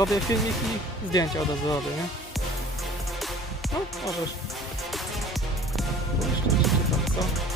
robię filmik i zdjęcia od razu robię, nie? No, możesz. Jeszcze tam to.